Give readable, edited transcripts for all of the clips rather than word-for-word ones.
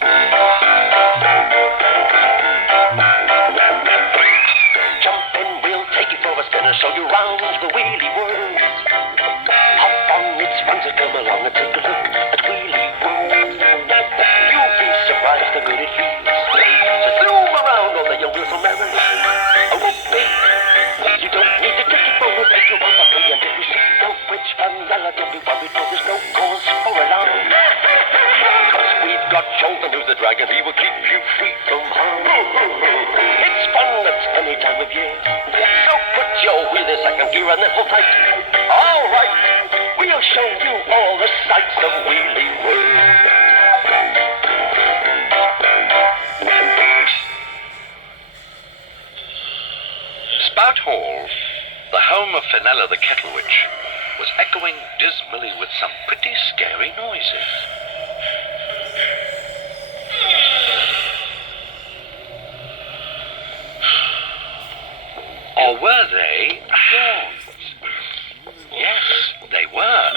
Jump in, we'll take you for a spin and show you round the wheelie world. Hop on its runs and come along and take a look at Wheelie World. You'll be surprised how good it feels. So zoom around on the young wheels so merrily. Oh, whoopee. You don't need to take it for a take you on the play. And if you see no bridge vanilla, don't be worried, for there's no cause for alarm. Cause we've got Jolton, who's the dragon, he will keep you free from harm. It's fun at any time of year. So put your wheel in second gear and then hold tight. All right, we'll show you all the sights of Wheelie World. Spout Hall, the home of Fenella the Kettle Witch, was echoing dismally with some pretty scary noises. Or were they yawns? Yes, they were.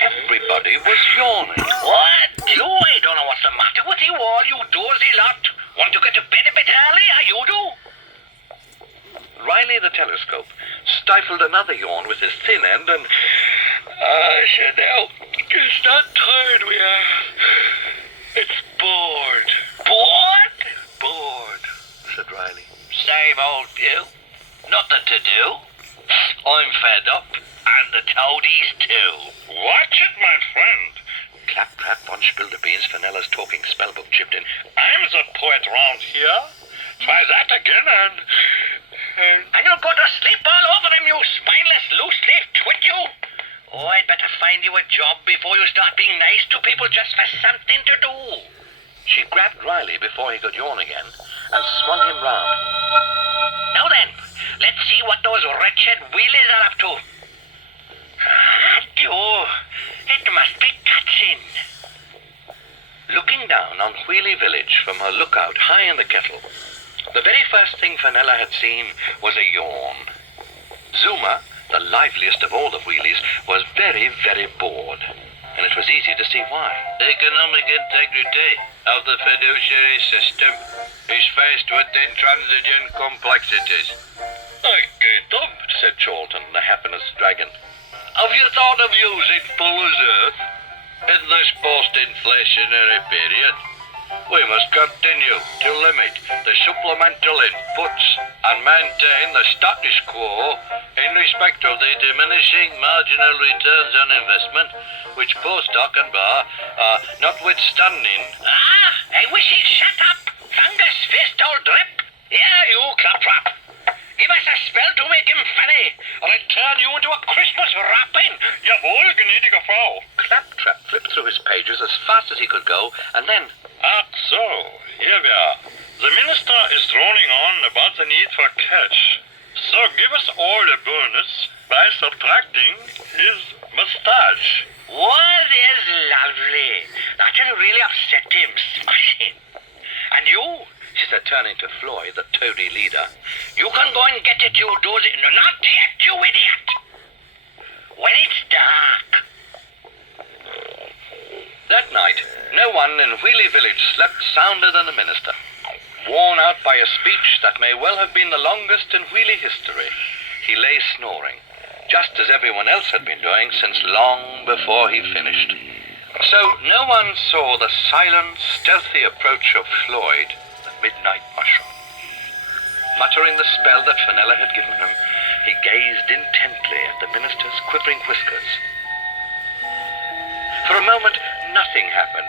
Everybody was yawning. What? Oh, I don't know what's the matter with you all, you dozy lot. Want to get to bed a bit earlier, you do? Riley the telescope stifled another yawn with his thin end and... Chanel, it's not tired we are. It's bored. Bored? Bored, said Riley. Same old you. Nothing to do. I'm fed up. And the toadies too. Watch it, my friend. Clap, clap, on Spilderbeans, Fenella's talking spellbook chipped in. I'm the poet round here. Try that again and And you'll go to sleep all over him, you spineless loose-leaf twit, you. Oh, I'd better find you a job before you start being nice to people just for something to do. She grabbed Riley before he could yawn again and swung him round. Now then, let's see what those wretched wheelies are up to. It must be catching. Looking down on Wheelie Village from her lookout high in the kettle, the very first thing Fenella had seen was a yawn. Zuma, the liveliest of all the wheelies, was very, very bored, and it was easy to see why. economic integrity of the fiduciary system is faced with intransigent complexities. I get up, said Charlton, the happiness dragon. Have you thought of using Fuller's Earth in this post-inflationary period? We must continue to limit the supplemental inputs and maintain the status quo in respect of the diminishing marginal returns on investment, which Postock and Barr are notwithstanding. I wish he'd shut up. Fungus fist old drip. Yeah, you claptrap. Give us a spell to make him funny, or I'll turn you into a Christmas wrapping. Jawohl, gnädige Frau. Claptrap flipped through his pages as fast as he could go, and then... So, here we are. The minister is droning on about the need for cash. So give us all a bonus by subtracting his mustache. Oh, there's lovely. That'll really upset him. Smashing. And you, she said, turning to Floyd, the toady leader, you can go and get it, you dozy... No, not yet, you idiot. When it's dark. That night, no one in Wheelie Village slept sounder than the minister, worn out by a speech that may well have been the longest in Wheelie history. He lay snoring, just as everyone else had been doing since long before he finished. So no one saw the silent, stealthy approach of Floyd, the midnight mushroom. Muttering the spell that Fenella had given him, he gazed intently at the minister's quivering whiskers. For a moment, nothing happened.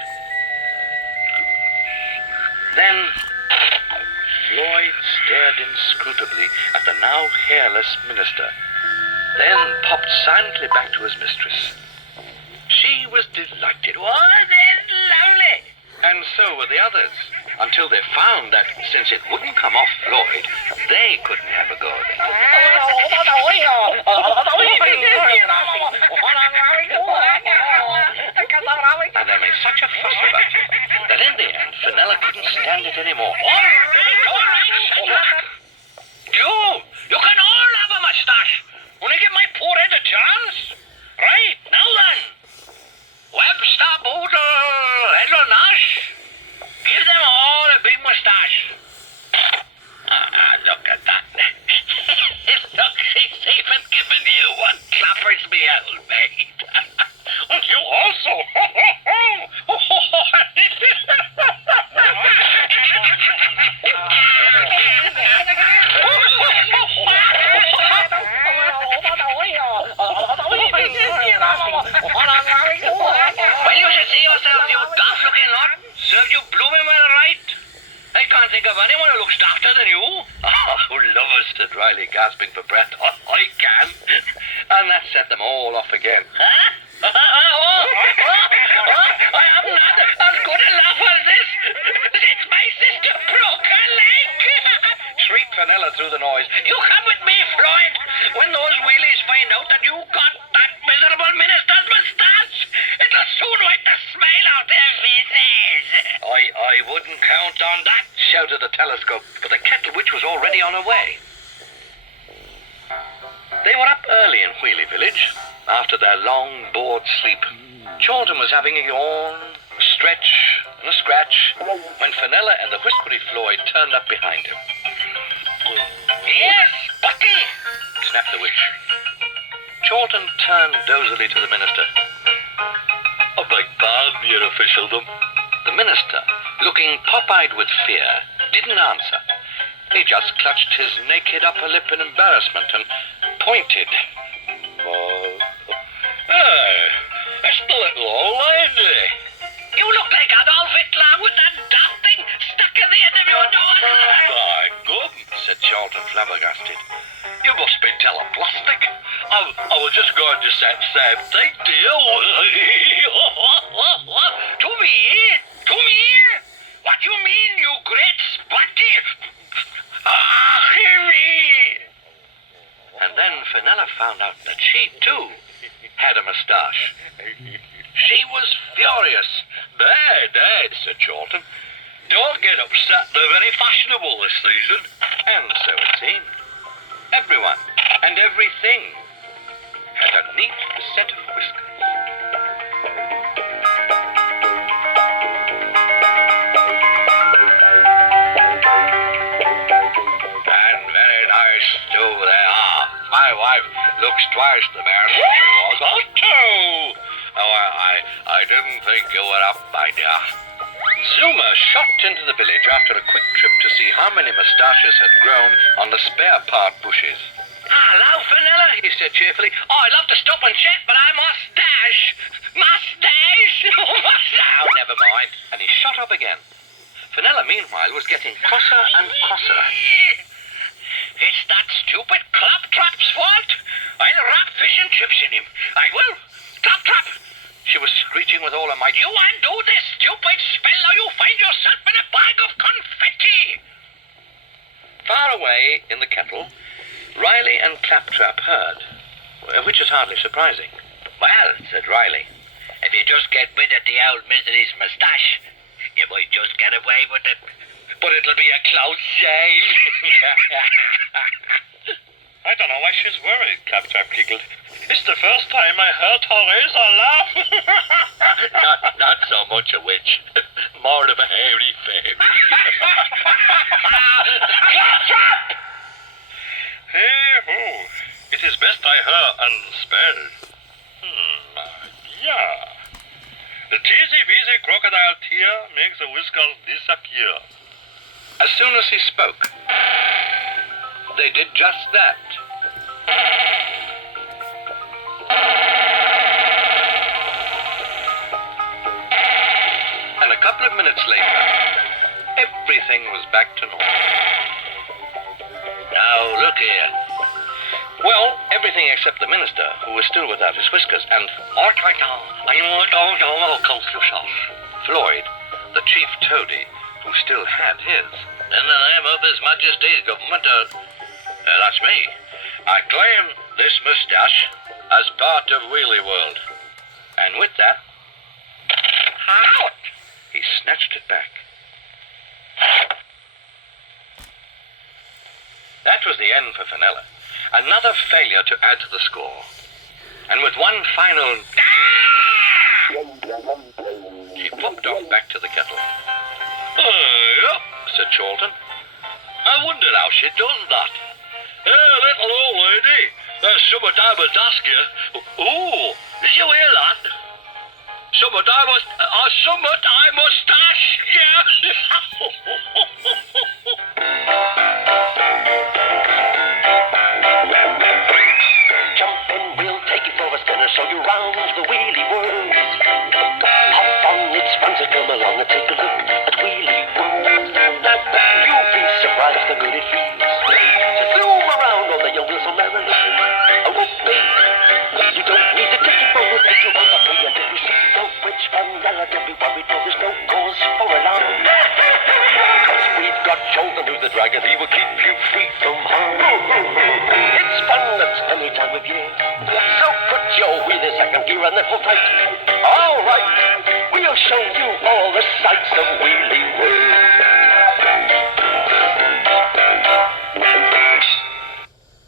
Then, Floyd stared inscrutably at the now hairless minister, then popped silently back to his mistress. She was delighted. Oh, there's lovely. And so were the others, until they found that since it wouldn't come off Floyd, they couldn't have a go at it. And they made such a fuss about it that in the end, Fenella couldn't stand it anymore. All right, shut up. You can all have a mustache. Wanna give my poor head a chance? Right, now then. Webster Boodle, Edel Nash. think of anyone who looks softer than you. Oh, lovers, said Riley, gasping for breath. I can. And that set them all off again. Huh? I am not as good a laugh as this. Since my sister broke her leg. Shrieked Fenella through the noise. You come with me, Floyd. When those wheelies find out that you got that miserable minister's moustache, it'll soon wipe the smile out their faces. I wouldn't count on that, shouted the telescope, but the kettle witch was already on her way. They were up early in Wheelie Village, after their long, bored sleep. Chorlton was having a yawn, a stretch, and a scratch, when Fenella and the whispery Floyd turned up behind him. Yes, Bucky. Snapped the witch. Chorlton turned dozily to the minister. I beg pardon, your officialdom. The minister, looking pop-eyed with fear, didn't answer. He just clutched his naked upper lip in embarrassment and pointed. It's the little old lady. You look like Adolf Hitler with that damn thing stuck in the end of your nose. My goodness, Said Chorlton, flabbergasted. you must be teleplastic. I was just going to say the same thing to you. To me? To me? What do you mean, you great spotty? Me. And then Fenella found out that she, too, had a moustache. She was furious. Nay, said Chorlton. Don't get upset. They're very fashionable this season. And so it seemed. Everyone and everything had a neat set of whiskers. And very nice, too, they are. My wife looks twice the man she was. Oh, too. Oh, I didn't think you were up, my dear. Zuma shot into the village after a quick trip to see how many moustaches had grown on the spare part bushes. Hello, Fenella, he said cheerfully. I'd love to stop and check, but I mustache. Mustache? Oh, never mind. And he shot up again. Fenella, meanwhile, was getting crosser and crosser. It's that stupid Claptrap's fault. I'll wrap fish and chips in him. I will. Claptrap! She was screeching with all her might. You undo this stupid spell or you find yourself in a bag of confetti. Far away in the kettle, Riley and Claptrap heard, which is hardly surprising. Well, said Riley, if you just get rid of the old misery's moustache, you might just get away with it. But it'll be a close shave. I don't know why she's worried, Claptrap giggled. It's the first time I heard Teresa laugh. not so much a witch. More of a hairy fame. Claptrap! Hey-ho. It is best I hear and spell. Yeah. The teasy-weasy crocodile tear makes the whiskers disappear. As soon as he spoke, they did just that. And a couple of minutes later, everything was back to normal. Now, look here. Well, everything except the minister, who was still without his whiskers, and Floyd, the chief toady, who still had his. In the name of His Majesty's government, that's me. I claim this moustache as part of Wheelie World. And with that, Out! he snatched it back. That was the end for Fenella. Another failure to add to the score. And with one final she flopped off back to the kettle. Yep, Said Chorlton. I wonder how she does that. Hey, little old lady, there's something I must ask you. Ooh, did you hear that? Something I must ask you. Jump in, we'll take you for a spin and show you round the wheelie world. Hop on, it's fun to come along and take a look at Wheelie World. You knew the dragon, he would keep you free from harm. It's fun at any time of year, so put your wheel in second gear and then hold tight. All right, we'll show you all the